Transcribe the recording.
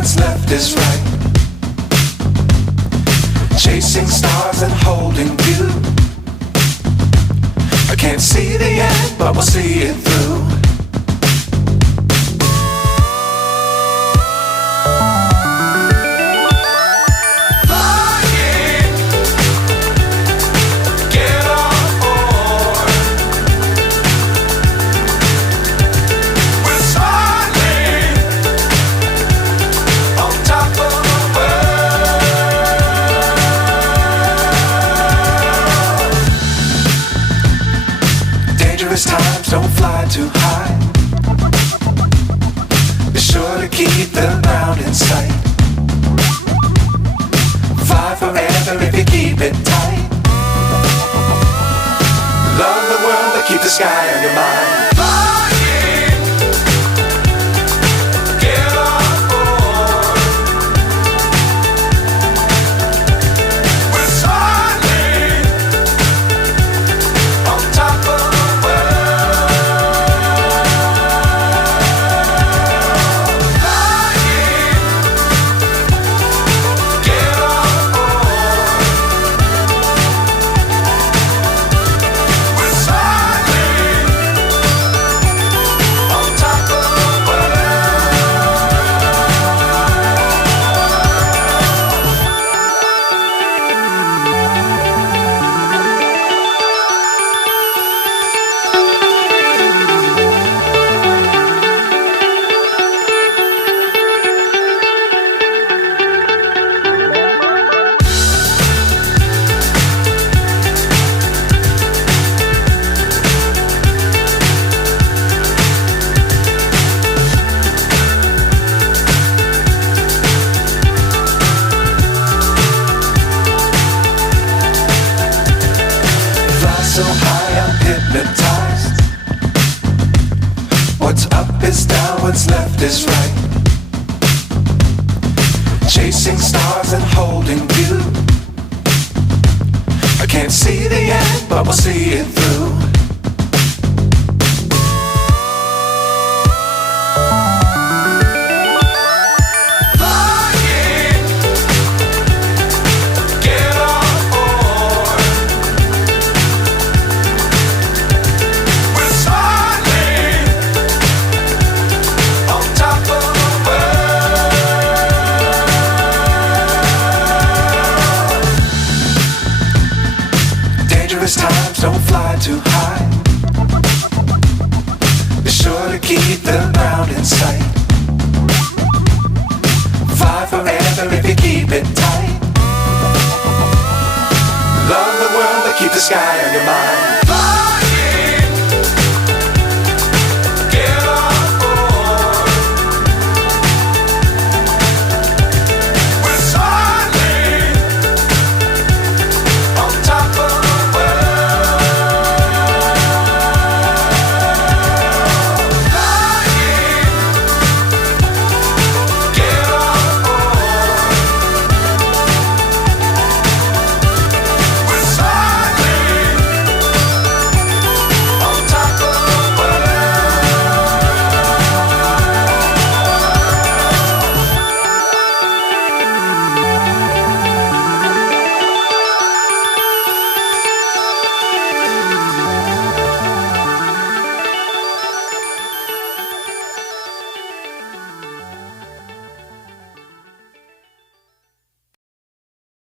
what's left is right. Chasing stars and holding you. I can't see the end, but we'll see it through. Times don't fly too high. Be sure to keep the ground in sight. Fly forever if you keep it tight. Love the world but keep the sky on your mind. So high I'm hypnotized. What's up is down, what's left is right. Chasing stars and holding you. I can't see the end, but we'll see it through. Times don't fly too high. Be sure to keep the ground in sight. Fly forever if you keep it tight. Love the world but keep the sky on your mind.